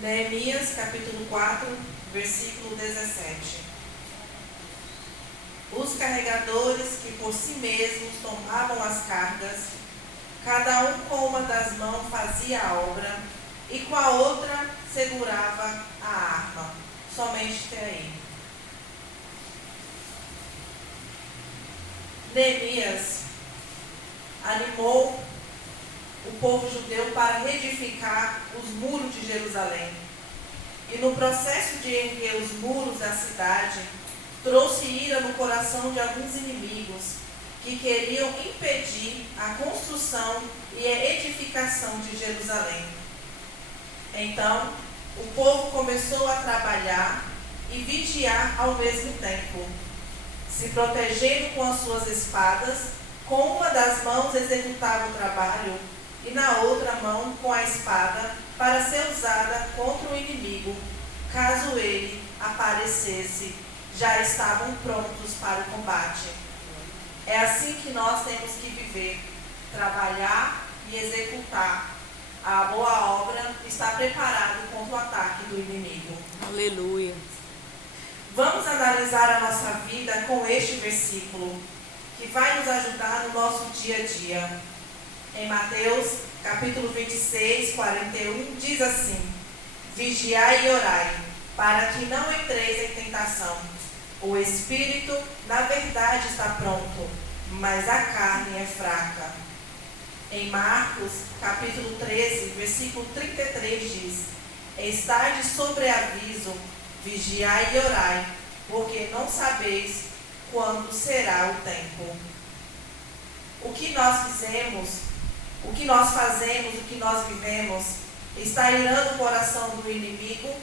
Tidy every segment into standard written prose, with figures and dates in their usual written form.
Neemias, capítulo 4, versículo 17. Os carregadores que por si mesmos tomavam as cargas, cada um com uma das mãos fazia a obra e com a outra segurava a arma. Somente até aí. Neemias animou o povo judeu para reedificar os muros de Jerusalém. E no processo de erguer os muros da cidade, trouxe ira no coração de alguns inimigos que queriam impedir a construção e a edificação de Jerusalém. Então, o povo começou a trabalhar e vigiar ao mesmo tempo, se protegendo com as suas espadas. Com uma das mãos executava o trabalho e na outra mão com a espada para ser usada contra o inimigo. Caso ele aparecesse, já estavam prontos para o combate. É assim que nós temos que viver, trabalhar e executar. A boa obra está preparada contra o ataque do inimigo. Aleluia. Vamos analisar a nossa vida com este versículo, que vai nos ajudar no nosso dia a dia. Em Mateus, capítulo 26, 41, diz assim: Vigiai e orai, para que não entreis em tentação. O espírito, na verdade, está pronto, mas a carne é fraca. Em Marcos, capítulo 13, versículo 33, diz: Estai de sobreaviso, vigiai e orai, porque não sabeis quando será o tempo. O que nós fizemos, o que nós fazemos, o que nós vivemos, está irando o coração do inimigo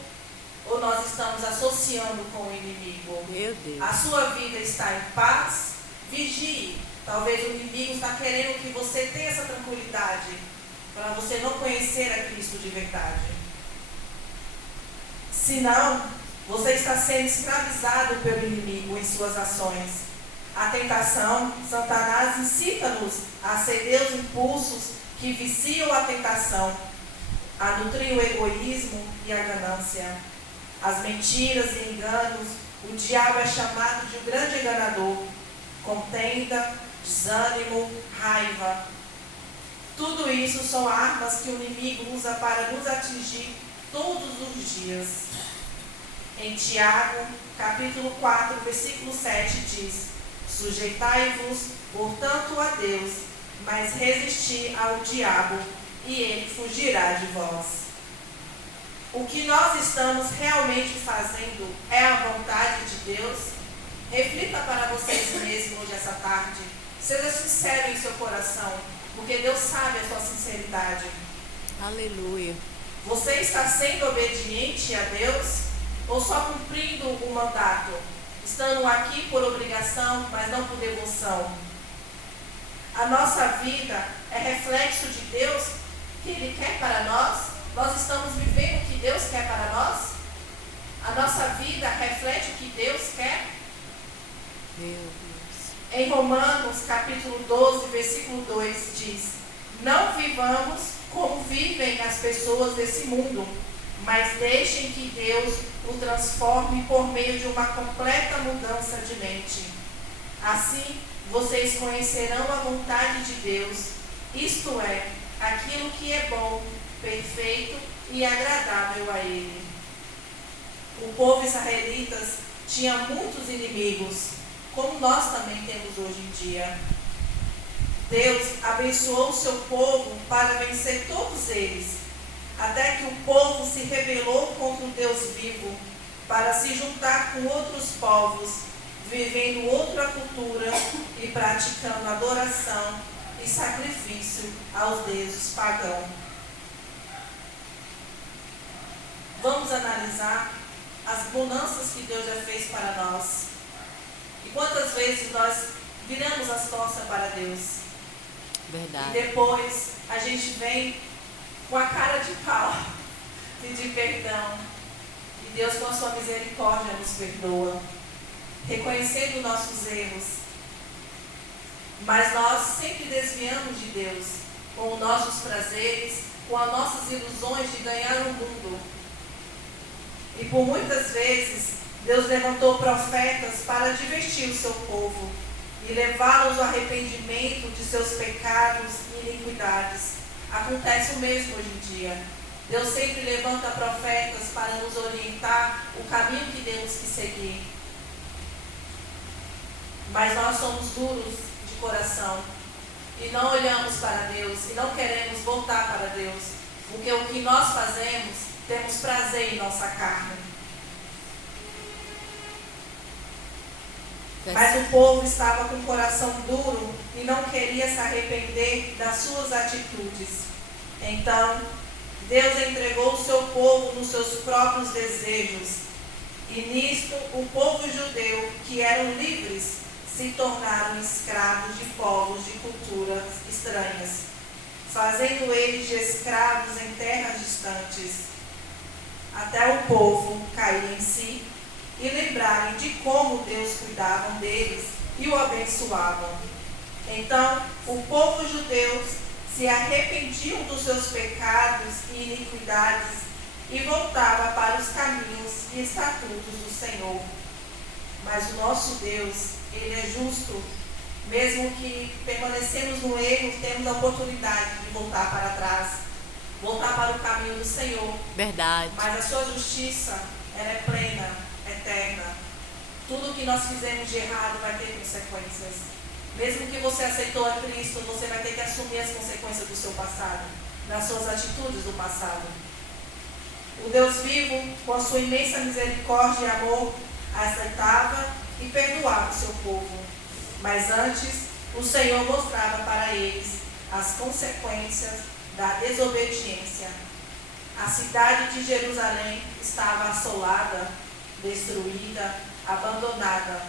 ou nós estamos associando com o inimigo? Meu Deus. A sua vida está em paz? Vigie. Talvez o inimigo está querendo que você tenha essa tranquilidade para você não conhecer a Cristo de verdade. Se não, você está sendo escravizado pelo inimigo em suas ações. A tentação, Satanás incita-nos a ceder os impulsos que viciam a tentação, a nutrir o egoísmo e a ganância. As mentiras e enganos, o diabo é chamado de um grande enganador. Contenda, desânimo, raiva. Tudo isso são armas que o inimigo usa para nos atingir todos os dias. Em Tiago, capítulo 4, versículo 7 diz: Sujeitai-vos, portanto, a Deus, mas resisti ao diabo, e ele fugirá de vós. O que nós estamos realmente fazendo é a vontade de Deus? Reflita para vocês mesmos hoje, essa tarde. Seja sincero em seu coração, porque Deus sabe a sua sinceridade. Aleluia. Você está sendo obediente a Deus ou só cumprindo o mandato? Estando aqui por obrigação, mas não por devoção. A nossa vida é reflexo de Deus que Ele quer para nós? Nós estamos vivendo o que Deus quer para nós? A nossa vida reflete o que Deus quer? Meu Deus. Em Romanos, capítulo 12, versículo 2, diz: Não vivamos como vivem as pessoas desse mundo, mas deixem que Deus o transforme por meio de uma completa mudança de mente. Assim, vocês conhecerão a vontade de Deus, isto é, aquilo que é bom, perfeito e agradável a Ele. O povo israelita tinha muitos inimigos, como nós também temos hoje em dia. Deus abençoou o seu povo para vencer todos eles, até que o povo se rebelou contra o Deus vivo, para se juntar com outros povos, vivendo outra cultura e praticando adoração e sacrifício aos deuses pagãos. Vamos analisar as bonanças que Deus já fez para nós. E quantas vezes nós viramos as costas para Deus. Verdade. E depois a gente vem com a cara de pau pedir perdão. E Deus, com a sua misericórdia, nos perdoa, reconhecendo nossos erros. Mas nós sempre desviamos de Deus com os nossos prazeres, com as nossas ilusões de ganhar o mundo. E por muitas vezes, Deus levantou profetas para advertir o seu povo e levá-los ao arrependimento de seus pecados e iniquidades. Acontece o mesmo hoje em dia. Deus sempre levanta profetas para nos orientar o caminho que temos que seguir. Mas nós somos duros de coração e não olhamos para Deus e não queremos voltar para Deus, porque o que nós fazemos, temos prazer em nossa carne. Mas o povo estava com o coração duro e não queria se arrepender das suas atitudes. Então, Deus entregou o seu povo nos seus próprios desejos. E nisto, o povo judeu, que eram livres, se tornaram escravos de povos de culturas estranhas, fazendo eles de escravos em terras distantes, até o povo cair em si e lembrarem de como Deus cuidava deles e o abençoavam. Então, o povo judeu se arrependiam dos seus pecados e iniquidades e voltava para os caminhos e estatutos do Senhor. Mas o nosso Deus, Ele é justo. Mesmo que permanecemos no erro, temos a oportunidade de voltar para trás, voltar para o caminho do Senhor. Verdade. Mas a sua justiça, ela é plena, eterna. Tudo que nós fizemos de errado vai ter consequências. Mesmo que você aceitou a Cristo, você vai ter que assumir as consequências do seu passado, das suas atitudes do passado. O Deus vivo, com a sua imensa misericórdia e amor, aceitava e perdoava o seu povo. Mas antes, o Senhor mostrava para eles as consequências da desobediência. A cidade de Jerusalém estava assolada, destruída, abandonada,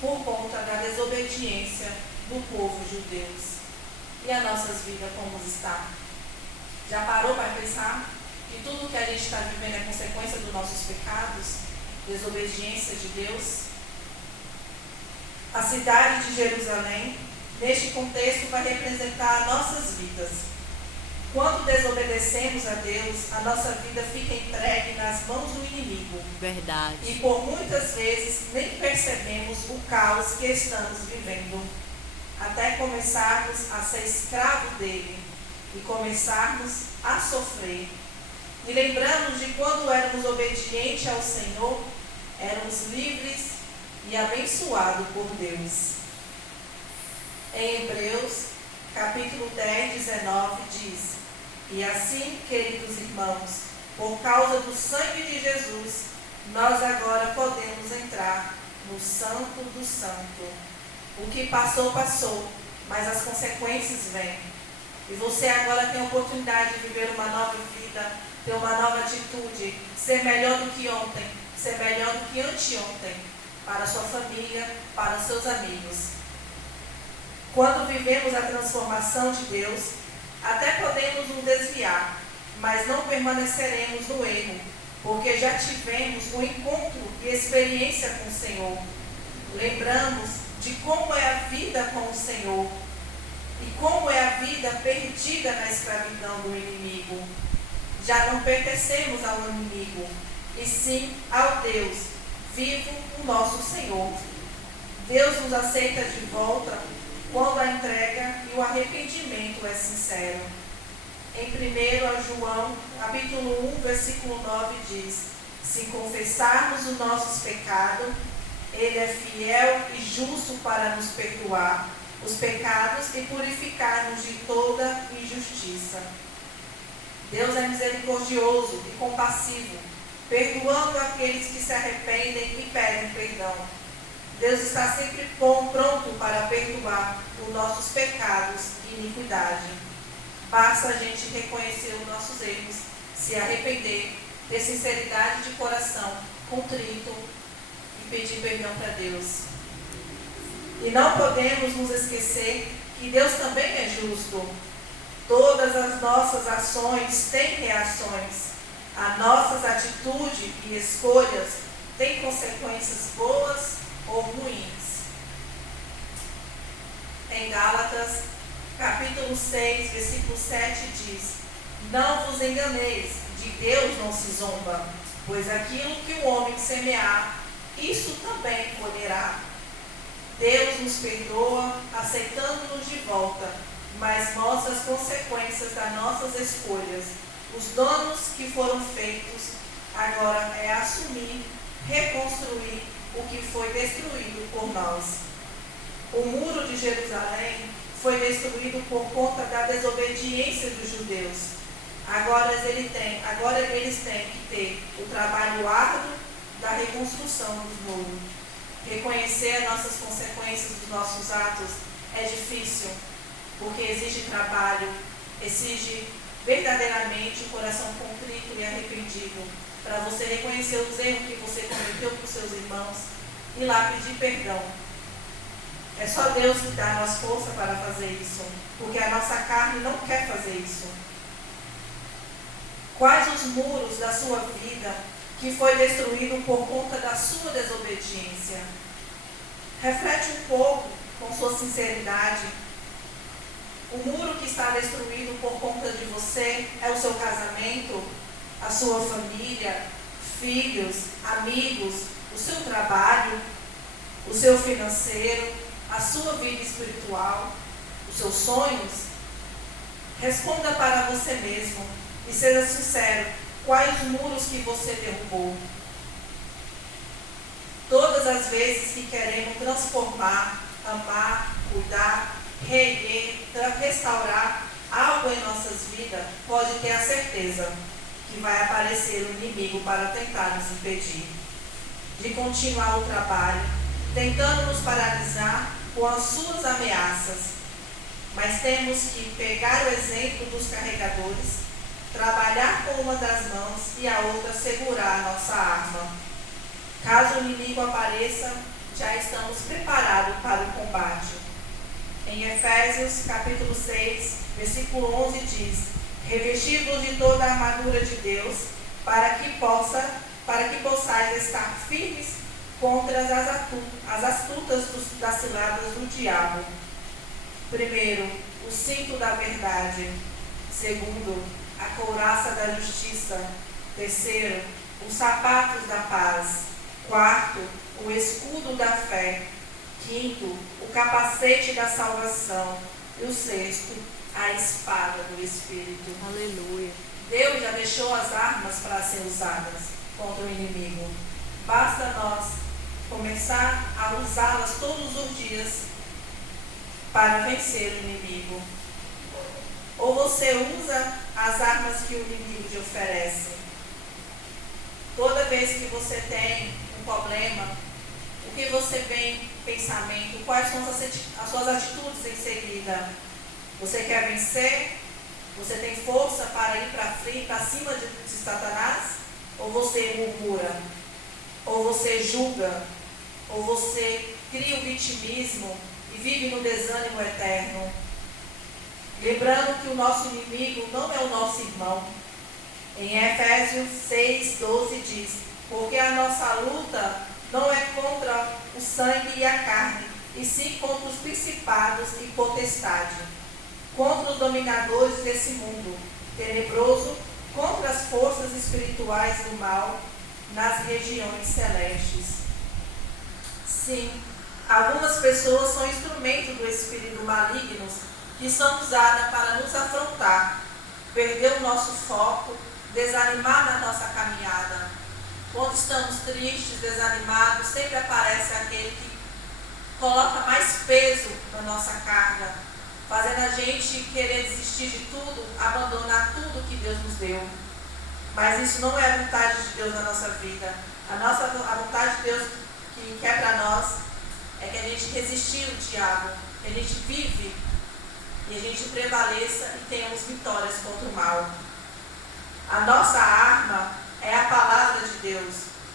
por conta da desobediência do povo judeu. E as nossas vidas como está? Já parou para pensar que tudo que a gente está vivendo é consequência dos nossos pecados, desobediência de Deus? A cidade de Jerusalém, neste contexto, vai representar nossas vidas. Quando desobedecemos a Deus, a nossa vida fica entregue nas mãos do inimigo. Verdade. E por muitas vezes nem percebemos o caos que estamos vivendo, até começarmos a ser escravo dele e começarmos a sofrer. E lembramos de quando éramos obedientes ao Senhor, éramos livres e abençoados por Deus. Em Hebreus, capítulo 10, 19, diz: E assim, queridos irmãos, por causa do sangue de Jesus, nós agora podemos entrar no Santo do Santo. O que passou, passou, mas as consequências vêm. E você agora tem a oportunidade de viver uma nova vida, ter uma nova atitude, ser melhor do que ontem, ser melhor do que anteontem, para a sua família, para os seus amigos. Quando vivemos a transformação de Deus, até podemos nos desviar, mas não permaneceremos no erro, porque já tivemos um encontro e experiência com o Senhor. Lembramos de como é a vida com o Senhor e como é a vida perdida na escravidão do inimigo. Já não pertencemos ao inimigo, e sim ao Deus vivo, o nosso Senhor. Deus nos aceita de volta quando a entrega e o arrependimento é sincero. Em 1 João, capítulo 1, versículo 9 diz: Se confessarmos os nossos pecados, Ele é fiel e justo para nos perdoar os pecados e purificar-nos de toda injustiça. Deus é misericordioso e compassivo, perdoando aqueles que se arrependem e pedem perdão. Deus está sempre pronto para perdoar os nossos pecados e iniquidade. Basta a gente reconhecer os nossos erros, se arrepender, ter sinceridade de coração, contrito e pedir perdão para Deus. E não podemos nos esquecer que Deus também é justo. Todas as nossas ações têm reações. As nossas atitudes e escolhas têm consequências boas ou ruins. Em Gálatas, capítulo 6, versículo 7 diz: Não vos enganeis, de Deus não se zomba, pois aquilo que o homem semear, isso também colherá. Deus nos perdoa, aceitando-nos de volta, mas mostra as consequências das nossas escolhas. Os danos que foram feitos agora é assumir, reconstruir o que foi destruído por nós. O muro de Jerusalém foi destruído por conta da desobediência dos judeus. Agora eles têm que ter o trabalho árduo da reconstrução dos muros. Reconhecer as nossas consequências dos nossos atos é difícil, porque exige trabalho, exige verdadeiramente um coração contrito e arrependido, para você reconhecer os erros que você cometeu com seus irmãos e lá pedir perdão. É só Deus que dá a nós força para fazer isso, porque a nossa carne não quer fazer isso. Quais os muros da sua vida que foi destruído por conta da sua desobediência? Reflete um pouco com sua sinceridade. O muro que está destruído por conta de você é o seu casamento, a sua família, filhos, amigos, o seu trabalho, o seu financeiro, a sua vida espiritual, os seus sonhos? Responda para você mesmo e seja sincero. Quais muros que você derrubou? Todas as vezes que queremos transformar, amar, cuidar, reerguer, restaurar algo em nossas vidas, pode ter a certeza que vai aparecer um inimigo para tentar nos impedir de continuar o trabalho, tentando nos paralisar com as suas ameaças. Mas temos que pegar o exemplo dos carregadores, trabalhar com uma das mãos e a outra segurar a nossa arma. Caso o inimigo apareça, já estamos preparados para o combate. Em Efésios, capítulo 6, versículo 11 diz: revestidos de toda a armadura de Deus, para que possais estar firmes contra as astutas das ciladas do diabo. Primeiro, o cinto da verdade. Segundo, a couraça da justiça. Terceiro, os sapatos da paz. Quarto, o escudo da fé. Quinto, o capacete da salvação. E o sexto, a espada do Espírito. Aleluia. Deus já deixou as armas para serem usadas contra o inimigo. Basta nós começar a usá-las todos os dias para vencer o inimigo. Ou você usa as armas que o inimigo te oferece. Toda vez que você tem um problema, o que você vem em pensamento, quais são as suas atitudes em seguida? Você quer vencer? Você tem força para ir para frente, para cima de Satanás? Ou você murmura? Ou você julga? Ou você cria o vitimismo e vive no desânimo eterno? Lembrando que o nosso inimigo não é o nosso irmão. Em Efésios 6:12 diz: porque a nossa luta não é contra o sangue e a carne, e sim contra os principados e potestades, contra os dominadores desse mundo tenebroso, contra as forças espirituais do mal nas regiões celestes. Sim, algumas pessoas são instrumentos do espírito malignos que são usadas para nos afrontar, perder o nosso foco, desanimar na nossa caminhada. Quando estamos tristes, desanimados, sempre aparece aquele que coloca mais peso na nossa carga, fazendo a gente querer desistir de tudo, abandonar tudo que Deus nos deu. Mas isso não é a vontade de Deus na nossa vida. A vontade de Deus que quer para nós é que a gente resistir o diabo, que a gente vive e a gente prevaleça e tenhamos vitórias contra o mal. A nossa arma é a palavra de Deus,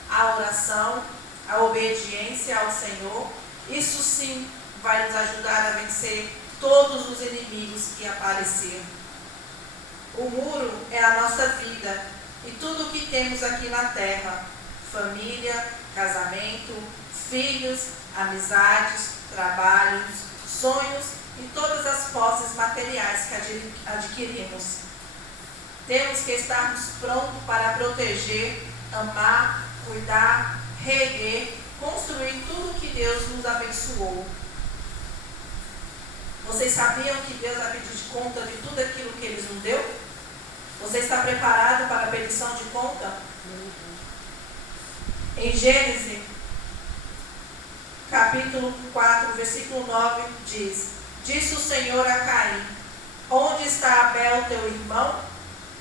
a oração, a obediência ao Senhor. Isso sim vai nos ajudar a vencer todos os inimigos que aparecerem. O muro é a nossa vida e tudo o que temos aqui na terra: família, casamento, filhos, amizades, trabalhos, sonhos e todas as posses materiais que adquirimos. Temos que estarmos prontos para proteger amar, cuidar, reerguer, construir tudo que Deus nos abençoou. Vocês sabiam que Deus vai pedir de conta de tudo aquilo que Ele nos deu? Você está preparado para a petição de conta? Em Gênesis, capítulo 4, versículo 9, diz: Disse o Senhor a Caim: Onde está Abel, teu irmão?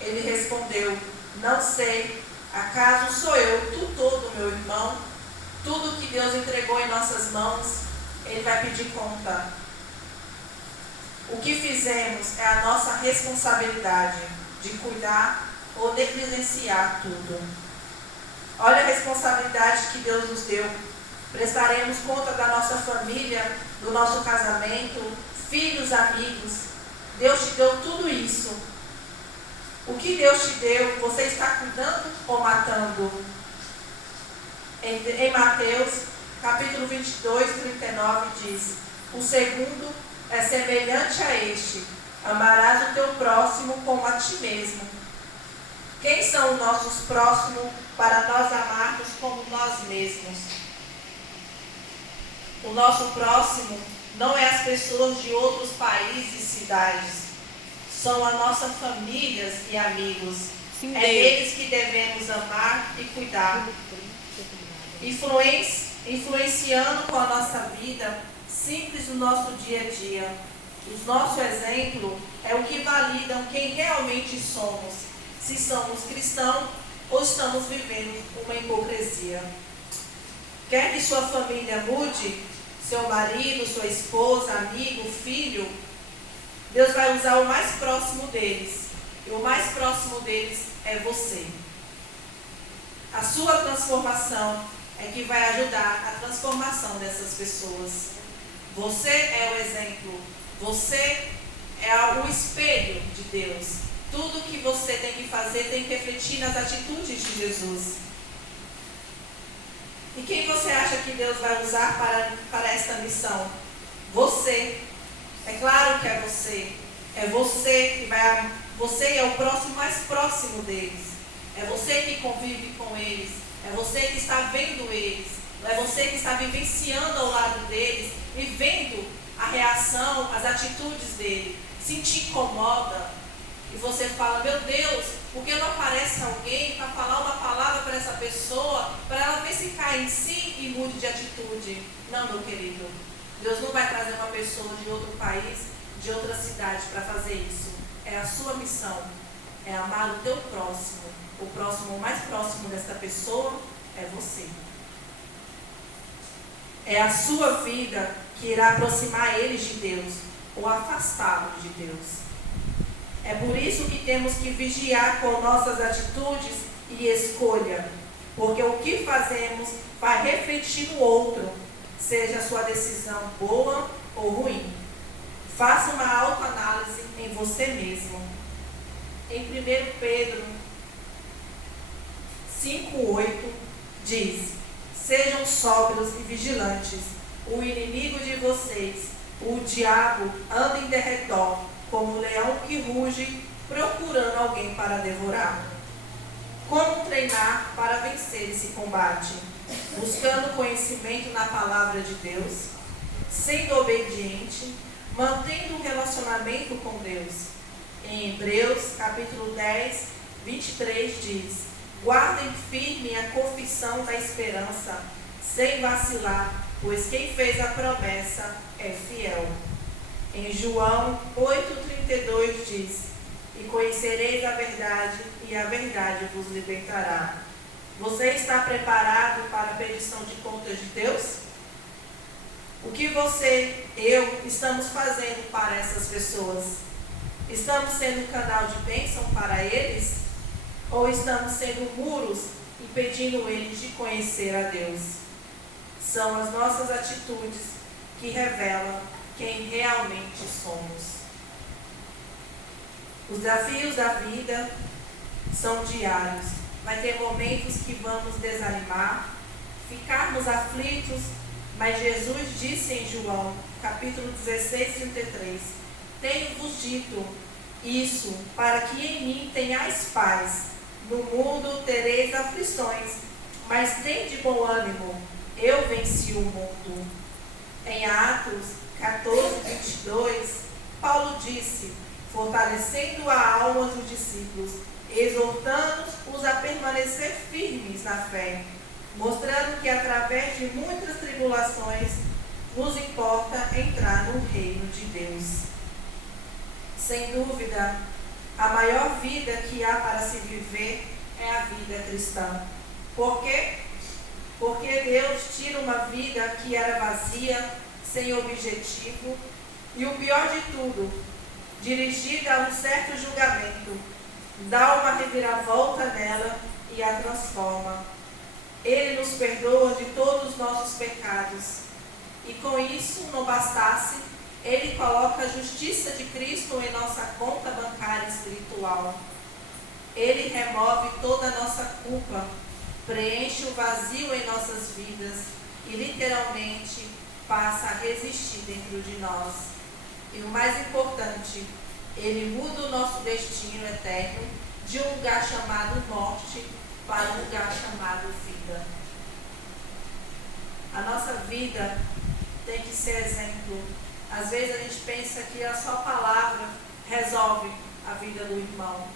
Ele respondeu: Não sei. Acaso sou eu tutor do meu irmão? Tudo que Deus entregou em nossas mãos, Ele vai pedir conta. O que fizemos é a nossa responsabilidade de cuidar ou negligenciar tudo. Olha a responsabilidade que Deus nos deu. Prestaremos conta da nossa família, do nosso casamento, filhos, amigos. Deus te deu tudo isso. O que Deus te deu, você está cuidando ou matando? Em Mateus, capítulo 22, 39, diz: O segundo é semelhante a este: amarás o teu próximo como a ti mesmo. Quem são os nossos próximos para nós amarmos como nós mesmos? O nosso próximo não é as pessoas de outros países e cidades. São as nossas famílias e amigos. Sim, é eles que devemos amar e cuidar. Influenciando com a nossa vida simples no nosso dia a dia. O nosso exemplo é o que valida quem realmente somos. Se somos cristãos ou estamos vivendo uma hipocrisia. Quer que sua família mude? Seu marido, sua esposa, amigo, filho? Deus vai usar o mais próximo deles. E o mais próximo deles é você. A sua transformação é que vai ajudar a transformação dessas pessoas. Você é o exemplo. Você é o espelho de Deus. Tudo que você tem que fazer tem que refletir nas atitudes de Jesus. E quem você acha que Deus vai usar para esta missão? Você. É claro que é você. É você que vai. Você é o próximo mais próximo deles. É você que convive com eles. É você que está vendo eles. É você que está vivenciando ao lado deles e vendo a reação, as atitudes dele. Se te incomoda e você fala: meu Deus, por que não aparece alguém para falar uma palavra para essa pessoa, para ela ver se cai em si e mude de atitude? Não, meu querido. Deus não vai trazer uma pessoa de outro país, de outra cidade para fazer isso. É a sua missão. É amar o teu próximo. O próximo, o mais próximo desta pessoa é você. É a sua vida que irá aproximar eles de Deus ou afastá-los de Deus. É por isso que temos que vigiar com nossas atitudes e escolha, porque o que fazemos vai refletir no outro, seja a sua decisão boa ou ruim. Faça uma autoanálise em você mesmo. Em 1 Pedro 5,8 diz: sejam sóbrios e vigilantes. O inimigo de vocês, o diabo, anda em derredor, como um leão que ruge, procurando alguém para devorar. Como treinar para vencer esse combate? Buscando conhecimento na palavra de Deus, sendo obediente, mantendo um relacionamento com Deus. Em Hebreus, capítulo 10, 23 diz: guardem firme a confissão da esperança, sem vacilar, pois quem fez a promessa é fiel. Em João 8,32 diz: e conhecereis a verdade, e a verdade vos libertará. Você está preparado para a petição de contas de Deus? O que você, eu, estamos fazendo para essas pessoas? Estamos sendo um canal de bênção para eles? Ou estamos sendo muros impedindo eles de conhecer a Deus? São as nossas atitudes que revelam quem realmente somos. Os desafios da vida são diários. Vai ter momentos que vamos desanimar, ficarmos aflitos, mas Jesus disse em João, capítulo 16, 33, tenho-vos dito isso, para que em mim tenhais paz. No mundo tereis aflições, mas tende bom ânimo, eu venci o mundo. Em Atos 14, 22, Paulo disse, fortalecendo a alma dos discípulos, exortando-os a permanecer firmes na fé, mostrando que através de muitas tribulações nos importa entrar no reino de Deus. Sem dúvida, a maior vida que há para se viver é a vida cristã. Por quê? Porque Deus tira uma vida que era vazia, sem objetivo, e o pior de tudo, dirigida a um certo julgamento, dá uma reviravolta nela e a transforma. Ele nos perdoa de todos os nossos pecados. E com isso não bastasse, Ele coloca a justiça de Cristo em nossa conta bancária espiritual. Ele remove toda a nossa culpa, preenche o vazio em nossas vidas e literalmente passa a resistir dentro de nós. E o mais importante, Ele muda o nosso destino eterno de um lugar chamado morte para um lugar chamado vida. A nossa vida tem que ser exemplo. Às vezes a gente pensa que a só palavra resolve a vida do irmão.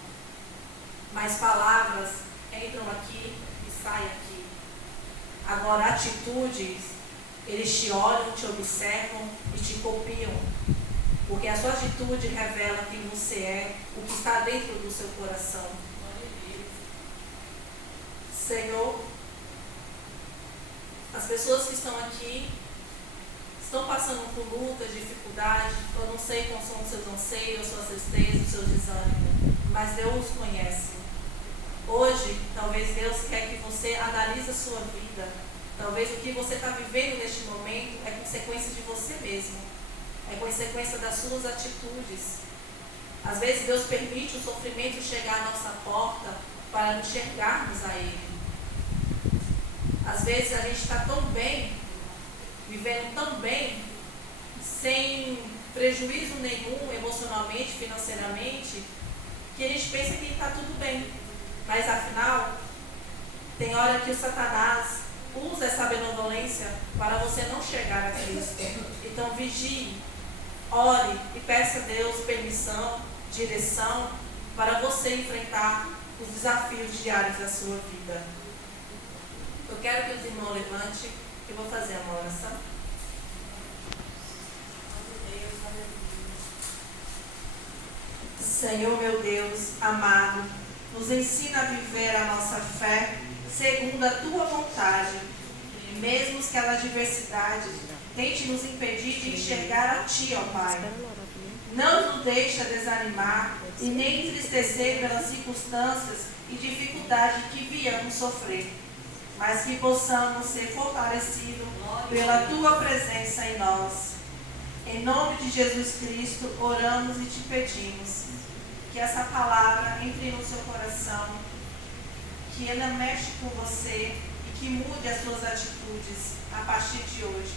Mas palavras entram aqui e saem aqui. Agora atitudes, eles te olham, te observam e te copiam. Porque a sua atitude revela quem você é, o que está dentro do seu coração. Senhor, as pessoas que estão aqui estão passando por lutas, dificuldades, eu não sei quais são os seus anseios, suas tristezas, os seus desânimos, mas Deus os conhece. Hoje, talvez Deus quer que você analise a sua vida. Talvez o que você está vivendo neste momento é consequência de você mesmo. É consequência das suas atitudes. Às vezes Deus permite o sofrimento chegar à nossa porta para nos enxergarmos a Ele. Às vezes a gente está tão bem, vivendo tão bem, sem prejuízo nenhum emocionalmente, financeiramente, que a gente pensa que está tudo bem. Mas afinal, tem hora que o Satanás usa essa benevolência para você não chegar a Cristo. Então vigie, ore e peça a Deus permissão, direção para você enfrentar os desafios diários da sua vida. Eu quero que os irmãos levantem e vou fazer uma oração. Senhor meu Deus amado, nos ensina a viver a nossa fé segundo a Tua vontade, mesmo que as adversidades tente nos impedir de enxergar a Ti, ó Pai. Não nos deixa desanimar e nem entristecer pelas circunstâncias e dificuldades que viemos sofrer, mas que possamos ser fortalecidos pela Tua presença em nós. Em nome de Jesus Cristo, oramos e te pedimos que essa palavra entre no seu coração, que ela mexe com você e que mude as suas atitudes a partir de hoje.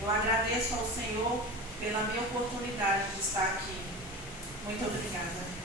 Eu agradeço ao Senhor pela minha oportunidade de estar aqui. Muito obrigada.